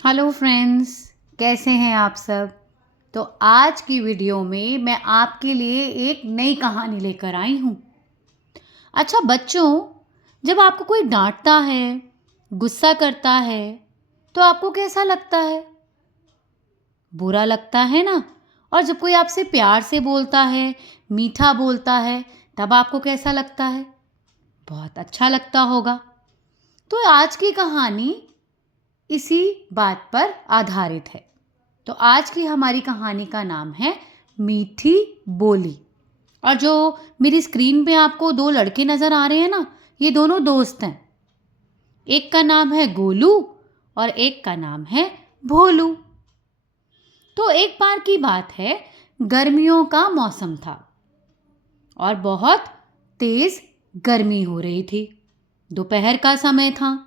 Hello friends, कैसे हैं आप सब। तो आज की वीडियो में मैं आपके लिए एक नई कहानी लेकर आई हूँ। अच्छा बच्चों, जब आपको कोई डांटता है, गुस्सा करता है, तो आपको कैसा लगता है? बुरा लगता है ना। और जब कोई आपसे प्यार से बोलता है, मीठा बोलता है, तब आपको कैसा लगता है? बहुत अच्छा लगता होगा। तो आज की कहानी इसी बात पर आधारित है। तो आज की हमारी कहानी का नाम है मीठी बोली। और जो मेरी स्क्रीन पे आपको दो लड़के नजर आ रहे हैं ना, ये दोनों दोस्त हैं। एक का नाम है गोलू और एक का नाम है भोलू। तो एक बार की बात है, गर्मियों का मौसम था और बहुत तेज गर्मी हो रही थी। दोपहर का समय था,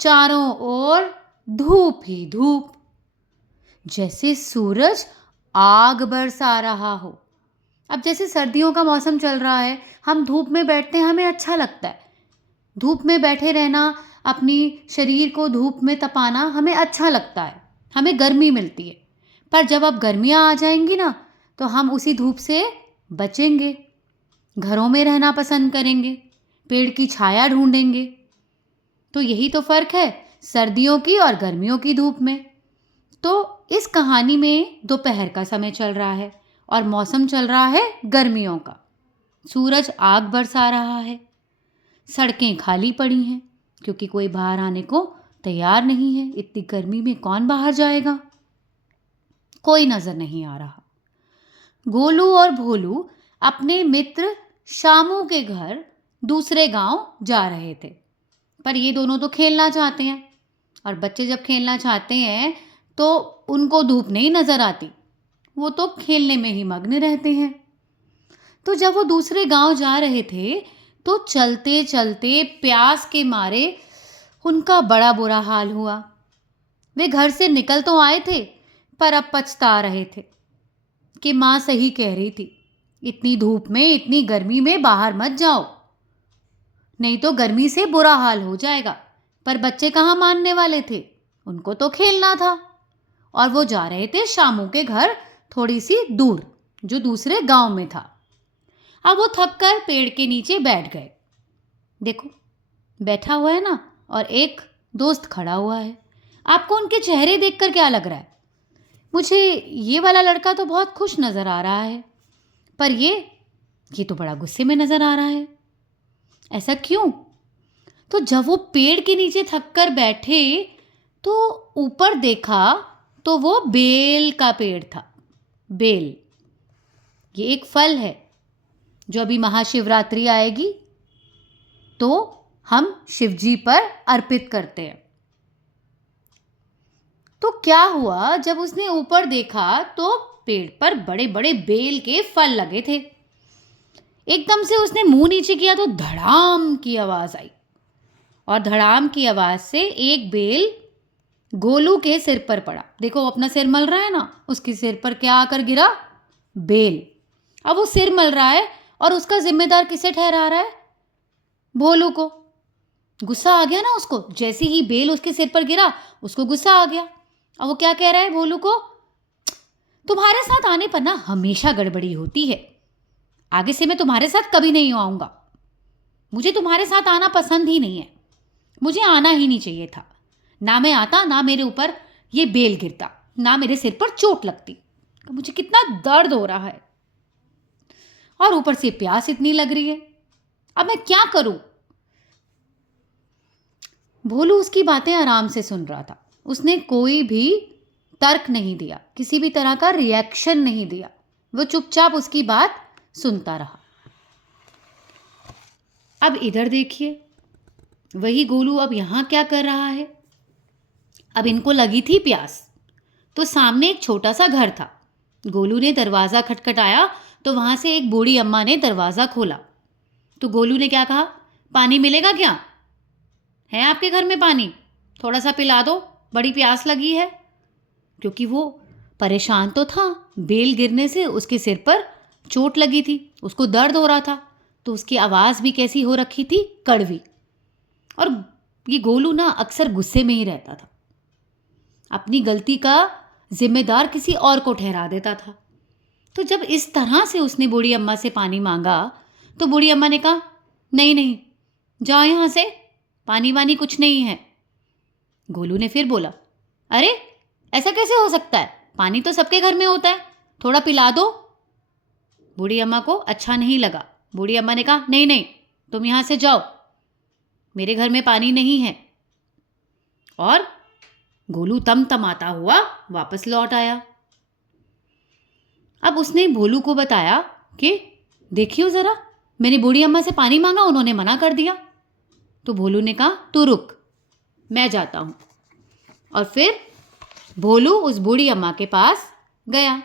चारों ओर धूप ही धूप, जैसे सूरज आग बरसा रहा हो। अब जैसे सर्दियों का मौसम चल रहा है, हम धूप में बैठते हैं, हमें अच्छा लगता है। धूप में बैठे रहना, अपनी शरीर को धूप में तपाना हमें अच्छा लगता है, हमें गर्मी मिलती है। पर जब अब गर्मियाँ आ जाएंगी ना, तो हम उसी धूप से बचेंगे, घरों में रहना पसंद करेंगे, पेड़ की छाया ढूंढेंगे। तो यही तो फर्क है सर्दियों की और गर्मियों की धूप में। तो इस कहानी में दोपहर का समय चल रहा है और मौसम चल रहा है गर्मियों का। सूरज आग बरसा रहा है, सड़कें खाली पड़ी हैं क्योंकि कोई बाहर आने को तैयार नहीं है। इतनी गर्मी में कौन बाहर जाएगा? कोई नजर नहीं आ रहा। गोलू और भोलू अपने मित्र शामू के घर दूसरे गांव जा रहे थे। पर ये दोनों तो खेलना चाहते हैं, और बच्चे जब खेलना चाहते हैं तो उनको धूप नहीं नजर आती, वो तो खेलने में ही मग्न रहते हैं। तो जब वो दूसरे गांव जा रहे थे, तो चलते चलते प्यास के मारे उनका बड़ा बुरा हाल हुआ। वे घर से निकल तो आए थे, पर अब पछता रहे थे कि माँ सही कह रही थी, इतनी धूप में, इतनी गर्मी में बाहर मत जाओ, नहीं तो गर्मी से बुरा हाल हो जाएगा। पर बच्चे कहाँ मानने वाले थे, उनको तो खेलना था। और वो जा रहे थे शामू के घर, थोड़ी सी दूर, जो दूसरे गांव में था। अब वो थक कर पेड़ के नीचे बैठ गए। देखो, बैठा हुआ है ना, और एक दोस्त खड़ा हुआ है। आपको उनके चेहरे देखकर क्या लग रहा है? मुझे ये वाला लड़का तो बहुत खुश नजर आ रहा है, पर ये तो बड़ा गुस्से में नजर आ रहा है। ऐसा क्यों? तो जब वो पेड़ के नीचे थक कर बैठे, तो ऊपर देखा, तो वो बेल का पेड़ था। बेल, ये एक फल है जो अभी महाशिवरात्रि आएगी तो हम शिवजी पर अर्पित करते हैं। तो क्या हुआ, जब उसने ऊपर देखा तो पेड़ पर बड़े बड़े बेल के फल लगे थे। एकदम से उसने मुंह नीचे किया तो धड़ाम की आवाज आई, और धड़ाम की आवाज से एक बेल गोलू के सिर पर पड़ा। देखो, वो अपना सिर मल रहा है ना, उसके सिर पर क्या आकर गिरा? बेल। अब वो सिर मल रहा है और उसका जिम्मेदार किसे ठहरा रहा है? भोलू को। गुस्सा आ गया ना उसको, जैसे ही बेल उसके सिर पर गिरा उसको गुस्सा आ गया। अब वो क्या कह रहा है भोलू को? तुम्हारे साथ आने पर ना हमेशा गड़बड़ी होती है, आगे से मैं तुम्हारे साथ कभी नहीं आऊंगा। मुझे तुम्हारे साथ आना पसंद ही नहीं है, मुझे आना ही नहीं चाहिए था। ना मैं आता, ना मेरे ऊपर ये बेल गिरता, ना मेरे सिर पर चोट लगती। मुझे कितना दर्द हो रहा है, और ऊपर से प्यास इतनी लग रही है। अब मैं क्या करूं? भोलू उसकी बातें आराम से सुन रहा था। उसने कोई भी तर्क नहीं दिया, किसी भी तरह का रिएक्शन नहीं दिया। वो चुपचाप उसकी बात सुनता रहा। अब इधर देखिए, वही गोलू अब यहां क्या कर रहा है? अब इनको लगी थी प्यास, तो सामने एक छोटा सा घर था। गोलू ने दरवाज़ा खटखटाया तो वहां से एक बूढ़ी अम्मा ने दरवाज़ा खोला। तो गोलू ने क्या कहा? पानी मिलेगा क्या? है आपके घर में पानी? थोड़ा सा पिला दो, बड़ी प्यास लगी है। क्योंकि वो परेशान तो था, बेल गिरने से उसके सिर पर चोट लगी थी, उसको दर्द हो रहा था, तो उसकी आवाज़ भी कैसी हो रखी थी? कड़वी। और ये गोलू ना अक्सर गुस्से में ही रहता था। अपनी गलती का जिम्मेदार किसी और को ठहरा देता था। तो जब इस तरह से उसने बूढ़ी अम्मा से पानी मांगा तो बूढ़ी अम्मा ने कहा, नहीं नहीं, जाओ यहाँ से, पानी वानी कुछ नहीं है। गोलू ने फिर बोला, अरे ऐसा कैसे हो सकता है, पानी तो सबके घर में होता है, थोड़ा पिला दो। बूढ़ी अम्मा को अच्छा नहीं लगा। बूढ़ी अम्मा ने कहा, नहीं नहीं, तुम यहाँ से जाओ, मेरे घर में पानी नहीं है। और गोलू तमतमाता हुआ वापस लौट आया। अब उसने भोलू को बताया कि देखियो ज़रा, मैंने बूढ़ी अम्मा से पानी मांगा, उन्होंने मना कर दिया। तो भोलू ने कहा, तू रुक, मैं जाता हूँ। और फिर भोलू उस बूढ़ी अम्मा के पास गया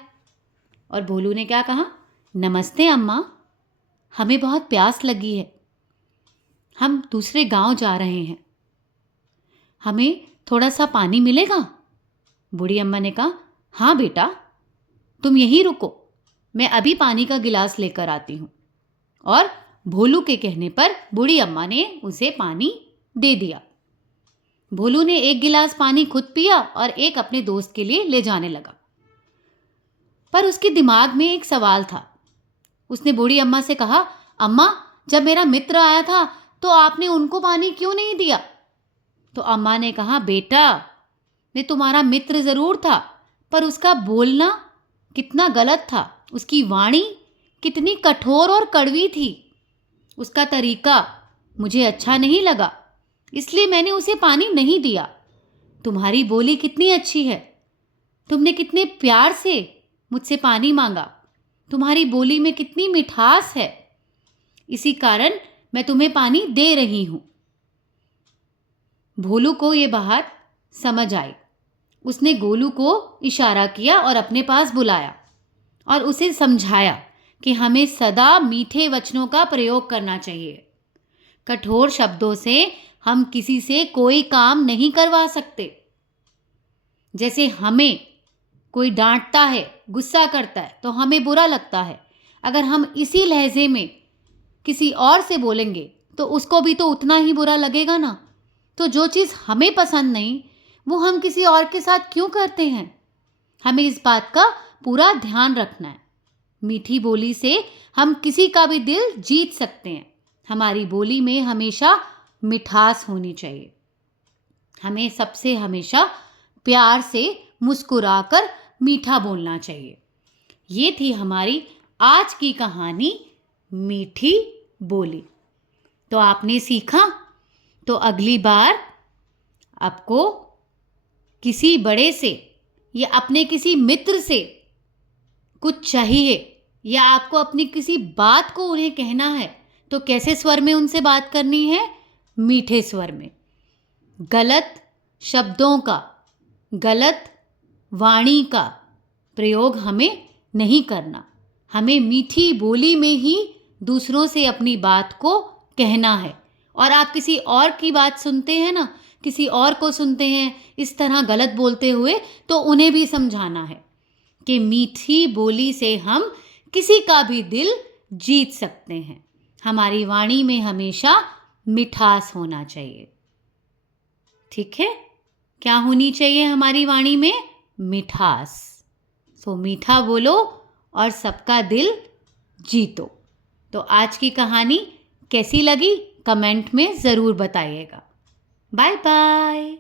और भोलू ने क्या कहा, नमस्ते अम्मा, हमें बहुत प्यास लगी है, हम दूसरे गांव जा रहे हैं, हमें थोड़ा सा पानी मिलेगा? बूढ़ी अम्मा ने कहा, हाँ बेटा, तुम यहीं रुको, मैं अभी पानी का गिलास लेकर आती हूँ। और भोलू के कहने पर बूढ़ी अम्मा ने उसे पानी दे दिया। भोलू ने एक गिलास पानी खुद पिया और एक अपने दोस्त के लिए ले जाने लगा। पर उसके दिमाग में एक सवाल था। उसने बूढ़ी अम्मा से कहा, अम्मा, जब मेरा मित्र आया था तो आपने उनको पानी क्यों नहीं दिया? तो अम्मा ने कहा, बेटा, मैं तुम्हारा मित्र ज़रूर था, पर उसका बोलना कितना गलत था, उसकी वाणी कितनी कठोर और कड़वी थी, उसका तरीका मुझे अच्छा नहीं लगा, इसलिए मैंने उसे पानी नहीं दिया। तुम्हारी बोली कितनी अच्छी है, तुमने कितने प्यार से मुझसे पानी मांगा, तुम्हारी बोली में कितनी मिठास है, इसी कारण मैं तुम्हें पानी दे रही हूँ। भोलू को ये बात समझ आई। उसने गोलू को इशारा किया और अपने पास बुलाया और उसे समझाया कि हमें सदा मीठे वचनों का प्रयोग करना चाहिए। कठोर शब्दों से हम किसी से कोई काम नहीं करवा सकते। जैसे हमें कोई डांटता है, गुस्सा करता है, तो हमें बुरा लगता है। अगर हम इसी लहजे में किसी और से बोलेंगे तो उसको भी तो उतना ही बुरा लगेगा ना। तो जो चीज़ हमें पसंद नहीं, वो हम किसी और के साथ क्यों करते हैं? हमें इस बात का पूरा ध्यान रखना है। मीठी बोली से हम किसी का भी दिल जीत सकते हैं। हमारी बोली में हमेशा मिठास होनी चाहिए। हमें सबसे हमेशा प्यार से मुस्कुराकर मीठा बोलना चाहिए। ये थी हमारी आज की कहानी, मीठी बोली। तो आपने सीखा? तो अगली बार आपको किसी बड़े से या अपने किसी मित्र से कुछ चाहिए या आपको अपनी किसी बात को उन्हें कहना है, तो कैसे स्वर में उनसे बात करनी है? मीठे स्वर में। गलत शब्दों का, गलत वाणी का प्रयोग हमें नहीं करना। हमें मीठी बोली में ही दूसरों से अपनी बात को कहना है। और आप किसी और की बात सुनते हैं ना, किसी और को सुनते हैं इस तरह गलत बोलते हुए, तो उन्हें भी समझाना है कि मीठी बोली से हम किसी का भी दिल जीत सकते हैं। हमारी वाणी में हमेशा मिठास होना चाहिए। ठीक है? क्या होनी चाहिए हमारी वाणी में? मिठास। सो मीठा बोलो और सबका दिल जीतो। तो आज की कहानी कैसी लगी कमेंट में ज़रूर बताइएगा। Bye bye.